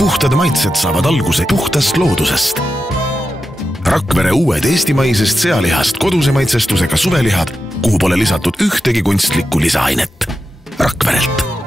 puhtad maitsed saavad alguse puhtast loodusest. Rakvere uued eestimaisest sealihast koduse maitsestusega suvelihad, kuhu pole lisatud ühtegi kunstlikku lisaainet. Rakverelt.